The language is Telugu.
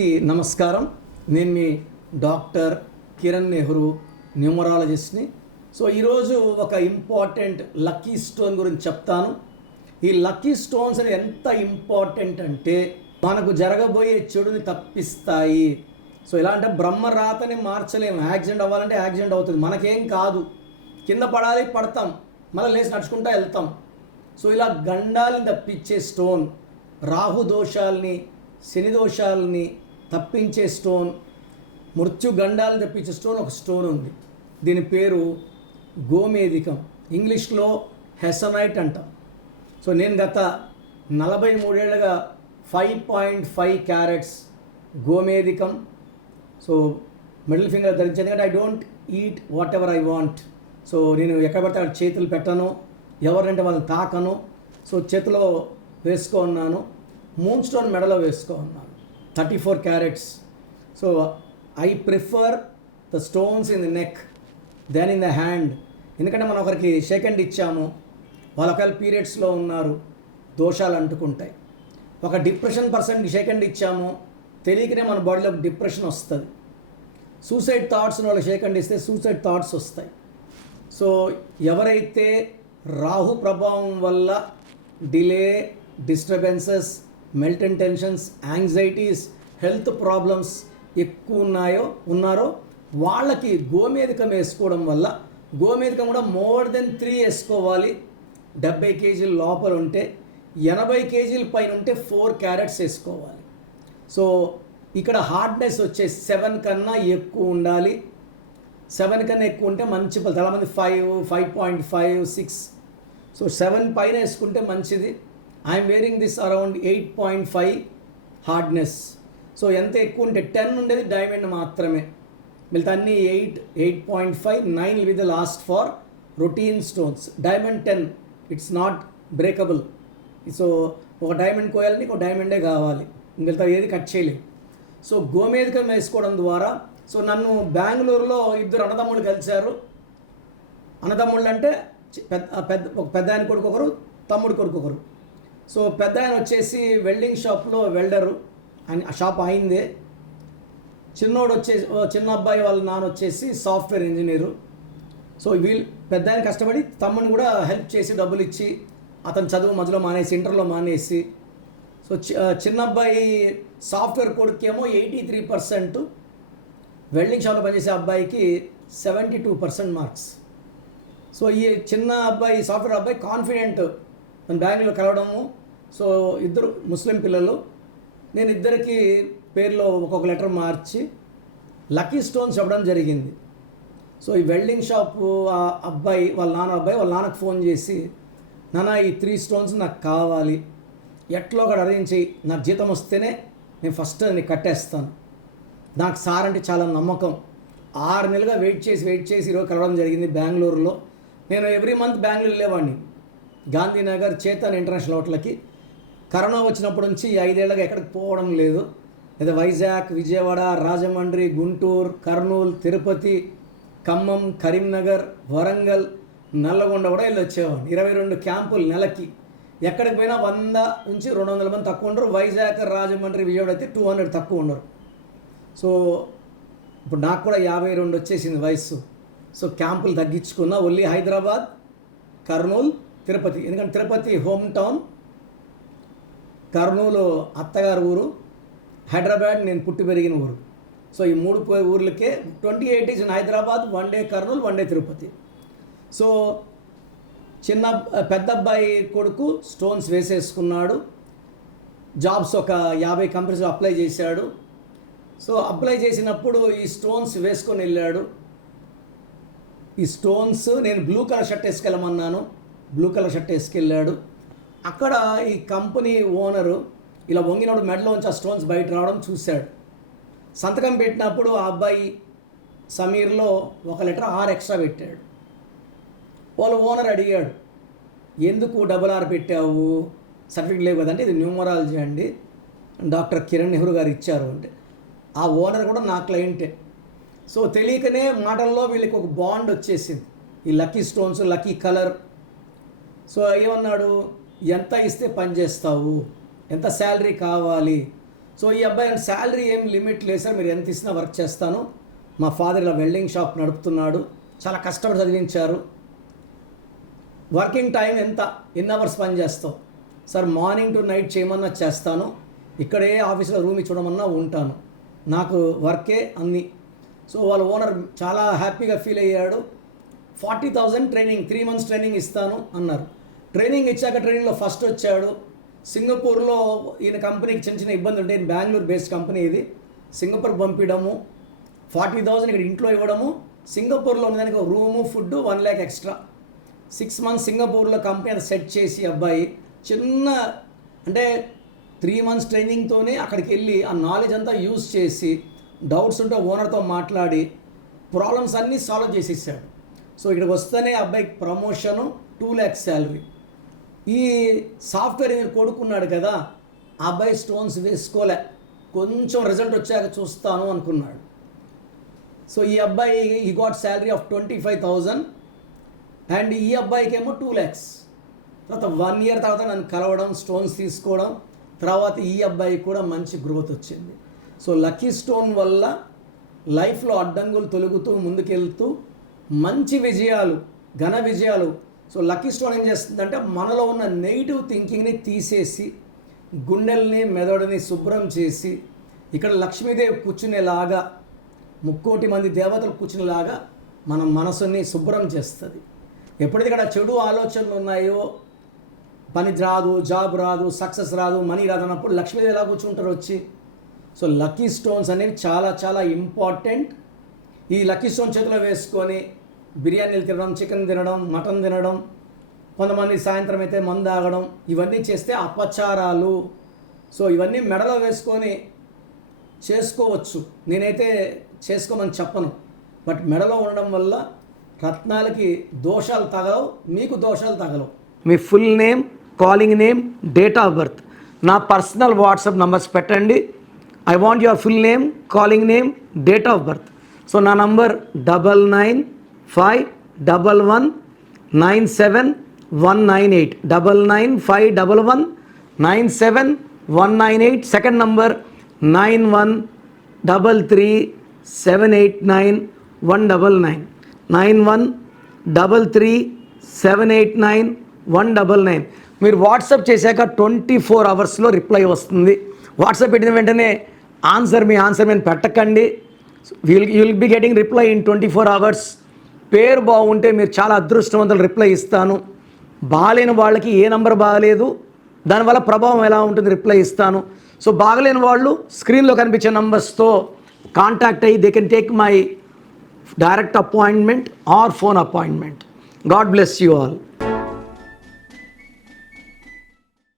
అందరికీ నమస్కారం. నేను మీ డాక్టర్ కిరణ్ నెహ్రూ న్యూమరాలజిస్ట్ని. సో ఈరోజు ఒక ఇంపార్టెంట్ లక్కీ స్టోన్ గురించి చెప్తాను. ఈ లక్కీ స్టోన్స్ అనేది ఎంత ఇంపార్టెంట్ అంటే మనకు జరగబోయే చెడుని తప్పిస్తాయి. సో ఎలా అంటే బ్రహ్మరాతని మార్చలేము యాక్సిడెంట్ అవ్వాలంటే యాక్సిడెంట్ అవుతుంది. మనకేం కాదు. కింద పడాలి పడతాం. మళ్ళీ లేచి నడుచుకుంటా వెళ్తాం. సో ఇలా గండాలని తప్పించే స్టోన్ రాహు దోషాల్ని శని దోషాలని తప్పించే స్టోన్ మృత్యుగండాలను తప్పించే స్టోన్ ఒక స్టోన్ ఉంది. దీని పేరు గోమేధికం. ఇంగ్లీష్లో హెసనైట్ అంటాం. సో నేను గత నలభై మూడేళ్ళుగా ఫైవ్ పాయింట్ ఫైవ్ క్యారెట్స్ గోమేధికం సో మిడిల్ ఫింగర్ ధరించాను. ఎందుకంటే I don't eat whatever I want. So నేను ఎక్కడ పడితే అక్కడ చేతులు పెట్టను ఎవరంటే వాళ్ళని తాకను. సో చేతిలో వేసుకో ఉన్నాను మూన్ స్టోన్ మెడలో వేసుకో ఉన్నాను thirty four carats so I prefer the stones in the neck then in the hand ఎందుకంటే మనం ఒకరికి షేక్ హ్యాండ్ ఇచ్చాము. వాళ్ళు ఒకవేళ పీరియడ్స్లో ఉన్నారు దోషాలు అంటుకుంటాయి. ఒక డిప్రెషన్ పర్సన్కి షేక్ హ్యాండ్ ఇచ్చాము తెలియకనే మన బాడీలో డిప్రెషన్ వస్తుంది. సూసైడ్ థాట్స్ వాళ్ళు షేక్ హ్యాండ్ ఇస్తే సూసైడ్ థాట్స్ వస్తాయి. సో ఎవరైతే రాహు ప్రభావం వల్ల delay disturbances mental tensions anxieties health problems ఎక్కువ ఉన్నాయో ఉన్నారో వాళ్ళకి గోమేధికం వేసుకోవడం వల్ల గోమేధికం కూడా మోర్ దెన్ త్రీ వేసుకోవాలి. డెబ్బై కేజీల లోపల ఉంటే ఎనభై కేజీల పైన ఉంటే ఫోర్ క్యారెట్స్ వేసుకోవాలి. సో ఇక్కడ హార్డ్నెస్ వచ్చేసి సెవెన్ కన్నా ఎక్కువ ఉండాలి. సెవెన్ కన్నా ఎక్కువ ఉంటే మంచి చాలామంది five five point five six. So seven పైన వేసుకుంటే మంచిది. I'm wearing this around eight point five hardness so ఎంత ఎక్కువ ఉంటే టెన్ ఉండేది డైమండ్ మాత్రమే. మిగతా అన్ని eight eight point five nine with the last far routine stones diamond ten it's not breakable so ఒక డైమండ్ కోయాలని ఒక డైమండే కావాలి. మిగతా ఏది కట్ చేయలేదు సో గోమేధికం వేసుకోవడం ద్వారా సో నన్ను బెంగళూరులో ఇద్దరు అన్నదమ్ముళ్ళు కలిశారు. అన్నదమ్ముళ్ళు అంటే చి- పెద్ద పెద్ద ఒక పెద్ద ఆయన కొడుకు ఒకరు తమ్ముడు కొడుకు ఒకరు. సో పెద్ద ఆయన వచ్చేసి వెల్డింగ్ షాప్లో వెల్డరు ఆయన ఆ షాప్ అయిందే. చిన్నోడు వచ్చేసి ఓ చిన్న అబ్బాయి వాళ్ళ నాన్న వచ్చేసి సాఫ్ట్వేర్ ఇంజనీరు. సో వీళ్ళు పెద్ద ఆయన కష్టపడి తమ్ముని కూడా హెల్ప్ చేసి డబ్బులు ఇచ్చి అతను చదువు మధ్యలో మానేసి ఇంటర్లో మానేసి. సో చి- చిన్న అబ్బాయి సాఫ్ట్వేర్ కొడుకేమో ఎయిటీ త్రీ పర్సెంట్. వెల్డింగ్ షాప్లో పనిచేసే అబ్బాయికి seventy two percent marks. So ఈ చిన్న అబ్బాయి సాఫ్ట్వేర్ అబ్బాయి కాన్ఫిడెంట్. తను బ్యాంకులో కలవడము సో ఇద్దరు ముస్లిం పిల్లలు. నేను ఇద్దరికి పేర్లో ఒక్కొక్క లెటర్ మార్చి లక్కీ స్టోన్స్ చెప్పడం జరిగింది. సో ఈ వెల్డింగ్ షాప్ ఆ అబ్బాయి వాళ్ళ నాన్న అబ్బాయి వాళ్ళ నాన్నకు ఫోన్ చేసి నాన్న ఈ త్రీ స్టోన్స్ నాకు కావాలి. ఎట్లో ఒకటి అరేంజ్ చేయి. నాకు జీతం వస్తేనే నేను ఫస్ట్ నేను కట్టేస్తాను. నాకు సార్ అంటే చాలా నమ్మకం. ఆరు నెలలుగా వెయిట్ చేసి వెయిట్ చేసి ఈరోజు కలవడం జరిగింది బెంగళూరులో. నేను ఎవ్రీ మంత్ బెంగళూరు వెళ్ళేవాడిని. గాంధీనగర్ చేతన్ ఇంటర్నేషనల్ హోటల్కి కరోనా వచ్చినప్పటి నుంచి ఈ ఐదేళ్ళుగా ఎక్కడికి పోవడం లేదు. లేదా వైజాగ్ విజయవాడ రాజమండ్రి గుంటూరు కర్నూలు తిరుపతి ఖమ్మం కరీంనగర్ వరంగల్ నల్లగొండ కూడా వెళ్ళి వచ్చేవాడిని. ఇరవై రెండు క్యాంపులు నెలకి. ఎక్కడికి పోయినా వంద నుంచి రెండు వందల మంది తక్కువ ఉండరు. వైజాగ్ రాజమండ్రి విజయవాడ అయితే టూ హండ్రెడ్ తక్కువ ఉండరు. సో ఇప్పుడు నాకు కూడా యాభై రెండు వచ్చేసింది వయస్సు. సో క్యాంపులు తగ్గించుకున్న ఓన్లీ హైదరాబాద్ కర్నూలు తిరుపతి. ఎందుకంటే తిరుపతి హోమ్ టౌన్ కర్నూలు అత్తగారు ఊరు హైదరాబాద్ నేను పుట్టి పెరిగిన ఊరు. సో ఈ మూడు ఊర్లకే twenty eight is in Hyderabad one day Kurnool one day Tirupati. So చిన్న పెద్ద అబ్బాయి కొడుకు స్టోన్స్ వేసేసుకున్నాడు. జాబ్స్ ఒక యాభై కంపెనీస్ అప్లై చేశాడు. సో అప్లై చేసినప్పుడు ఈ స్టోన్స్ వేసుకొని వెళ్ళాడు. ఈ స్టోన్స్ నేను బ్లూ కలర్ షర్ట్ వేసుకెళ్ళమన్నాను. బ్లూ కలర్ షర్ట్ వేసుకెళ్ళాడు. అక్కడ ఈ కంపెనీ ఓనరు ఇలా వంగినప్పుడు మెడలోంచి ఆ స్టోన్స్ బయట రావడం చూశాడు. సంతకం పెట్టినప్పుడు ఆ అబ్బాయి సమీర్లో ఒక లెటర్ ఆర్ ఎక్స్ట్రా పెట్టాడు. వాళ్ళ ఓనర్ అడిగాడు ఎందుకు డబుల్ ఆర్ పెట్టావు? సర్టిఫికేట్ లేవు కదంటే ఇది న్యూమరాలజీ అండి. డాక్టర్ కిరణ్ నెహ్రూ గారు ఇచ్చారు అంటే. ఆ ఓనర్ కూడా నా క్లయింటే. సో తెలియకనే మాటల్లో వీళ్ళకి ఒక బాండ్ వచ్చేసింది. ఈ lucky stones lucky colour. So ఏమన్నాడు? ఎంత ఇస్తే పని చేస్తావు? ఎంత శాలరీ కావాలి? సో ఈ అబ్బాయి శాలరీ ఏం లిమిట్ లేదు సార్. మీరు ఎంత ఇచ్చినా వర్క్ చేస్తాను. మా ఫాదర్ ఇలా వెల్డింగ్ షాప్ నడుపుతున్నాడు. చాలా కష్టపడి చదివించారు. వర్కింగ్ టైం ఎంత? ఎన్ని అవర్స్ పని చేస్తావు? సార్ మార్నింగ్ టు నైట్ చేయమన్నా చేస్తాను. ఇక్కడే ఆఫీస్లో రూమ్ ఇచ్చడమన్నా ఉంటాను. నాకు వర్కే అన్ని. సో వాళ్ళ ఓనర్ చాలా హ్యాపీగా ఫీల్ అయ్యాడు. Forty thousand training three months training ఇస్తాను అన్నారు. ట్రైనింగ్ ఇచ్చాక ట్రైనింగ్లో ఫస్ట్ వచ్చాడు. సింగపూర్లో ఈయన కంపెనీకి చిన్న చిన్న ఇబ్బంది ఉంటాయి. బెంగళూరు బేస్డ్ కంపెనీ ఇది. సింగపూర్ పంపించడము ఫార్టీ థౌజండ్ ఇక్కడ ఇంట్లో ఇవ్వడము. సింగపూర్లో ఉన్నదానికి ఒక room food one lakh extra six months సింగపూర్లో కంపెనీ అది సెట్ చేసి అబ్బాయి. చిన్న అంటే త్రీ మంత్స్ ట్రైనింగ్తోనే అక్కడికి వెళ్ళి ఆ నాలెడ్జ్ అంతా యూజ్ చేసి డౌట్స్ ఉంటే ఓనర్తో మాట్లాడి ప్రాబ్లమ్స్ అన్నీ సాల్వ్ చేసేసాడు. సో ఇక్కడికి వస్తేనే అబ్బాయికి ప్రమోషను టూ ల్యాక్స్ శాలరీ ఈ సాఫ్ట్వేర్ నేను కొడుకున్నాడు కదా ఆ అబ్బాయి స్టోన్స్ వేసుకోలే. కొంచెం రిజల్ట్ వచ్చాక చూస్తాను అనుకున్నాడు. సో ఈ అబ్బాయి ఈ got salary of twenty five thousand and ఈ అబ్బాయికి ఏమో టూ ల్యాక్స్ తర్వాత వన్ ఇయర్ తర్వాత నన్ను కలవడం స్టోన్స్ తీసుకోవడం తర్వాత ఈ అబ్బాయి కూడా మంచి గ్రోత్ వచ్చింది. సో లక్కీ స్టోన్ వల్ల లైఫ్లో అడ్డంగులు తొలుగుతూ ముందుకెళ్తూ మంచి విజయాలు ఘన విజయాలు సో లక్కీ స్టోన్ ఏం చేస్తుందంటే మనలో ఉన్న నెగిటివ్ థింకింగ్ని తీసేసి గుండెల్ని మెదడుని శుభ్రం చేసి ఇక్కడ లక్ష్మీదేవి కూర్చునేలాగా ముక్కోటి మంది దేవతలు కూర్చునేలాగా మన మనసుని శుభ్రం చేస్తుంది. ఎప్పుడైతే ఇక్కడ చెడు ఆలోచనలు ఉన్నాయో పని రాదు జాబ్ రాదు సక్సెస్ రాదు మనీ రాదు అన్నప్పుడు లక్ష్మీదేవి ఎలా కూర్చుంటారు వచ్చి? సో లక్కీ స్టోన్స్ అనేవి చాలా చాలా ఇంపార్టెంట్. ఈ లక్కీ స్టోన్ చేతిలో వేసుకొని బిర్యానీలు తినడం చికెన్ తినడం మటన్ తినడం కొంతమంది సాయంత్రం అయితే మందు తాగడం ఇవన్నీ చేస్తే అపచారాలు. సో ఇవన్నీ మెడలో వేసుకొని చేసుకోవచ్చు. నేనైతే చేసుకోమని చెప్పను. బట్ మెడలో ఉండడం వల్ల రత్నాలకి దోషాలు తగలవు మీకు దోషాలు తగలవు. మీ full name calling name date of birth. నా పర్సనల్ వాట్సాప్ నంబర్స్ పెట్టండి. I want your full name calling name date of birth. So నా number double nine five double one nine seven one nine eight double nine five double one nine seven one nine eight second number nine one double three seven eight nine one double nine nine one double three seven eight nine one double nine మీరు వాట్సాప్ చేశాక ట్వంటీ ఫోర్ అవర్స్లో రిప్లై వస్తుంది. వాట్సాప్ పెట్టిన వెంటనే ఆన్సర్ మీ ఆన్సర్ మేము పెట్టకండి. Will you will be getting reply in twenty four hours పేరు బాగుంటే మీరు చాలా అదృష్టవంతులు రిప్లై ఇస్తాను. బాగాలేని వాళ్ళకి ఏ నంబర్ బాగాలేదు. దానివల్ల ప్రభావం ఎలా ఉంటుంది రిప్లై ఇస్తాను. సో బాగలేని వాళ్ళు స్క్రీన్లో కనిపించే నంబర్స్తో కాంటాక్ట్ అయ్యి they can take my direct appointment or phone appointment God bless you all